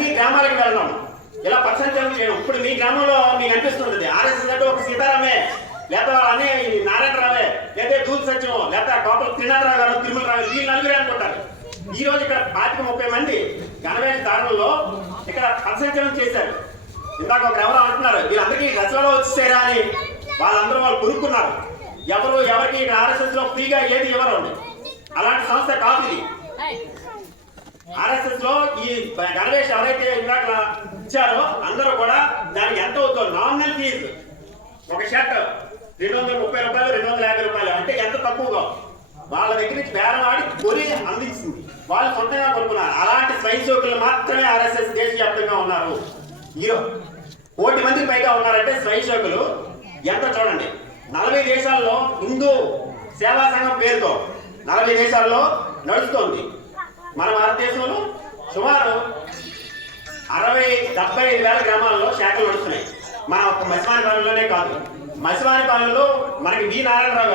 అన్ని గ్రామాలకు వెళ్దాం, ఇలా పర్సంటేజ్ చేయడం. ఇప్పుడు మీ గ్రామంలో మీకు అనిపిస్తుంటుంది ఆర్ఎస్ఎస్ అంటే ఒక సీతారామే, లేదా అనే నారాయణరావే, లేదా దూత్ సత్యం, లేదా కోపల త్రినాథరావు గారు, తిరుమలరావు, వీళ్ళు నలుగురే అనుకుంటారు. ఈ రోజు ఇక్కడ 25-30 మంది గణవేష దారుల్లో ఇక్కడ పర్సంటేజ్ చేశారు. ఇందాక ఒక ఎవరో అంటున్నారు వీళ్ళందరికీ దశలో వచ్చేసారా అని. వాళ్ళు కొనుక్కున్నారు. ఎవరికి ఇక్కడ ఆర్ఎస్ఎస్ లో ఫ్రీగా ఏది ఇవ్వరు. అలాంటి సంస్థ కాదు ఇది. ఆర్ఎస్ఎస్ లో ఈ గణవేష్ ఎవరైతే ఇందాక ఇచ్చారో అందరూ కూడా దానికి ఎంత అవుతుందో నామినల్ ఫీజు, ఒక షర్ట్ 230 రూపాయలు, 250 రూపాయలు అంటే ఎంత తక్కువగా వాళ్ళ దగ్గర నుంచి బేరం ఆడి కొని అందించింది. వాళ్ళు సొంతంగా కొనుక్కున్నారు. అలాంటి స్వయం సేవకులు మాత్రమే ఆర్ఎస్ఎస్ దేశవ్యాప్తంగా ఉన్నారు. 1,00,00,000 మందికి పైగా ఉన్నారంటే స్వయం సేవకులు. ఎంత చూడండి, 40 దేశాల్లో హిందూ సేవా సంఘం పేరుతో 40 దేశాల్లో నడుస్తోంది. మన భారతదేశంలో సుమారు 60-75 వేల గ్రామాల్లో శాఖలు నడుస్తున్నాయి. మన ఒక్క మసివానిపాలెంలోనే కాదు, మసివానిపాలెంలో మనకి వి నారాయణరావు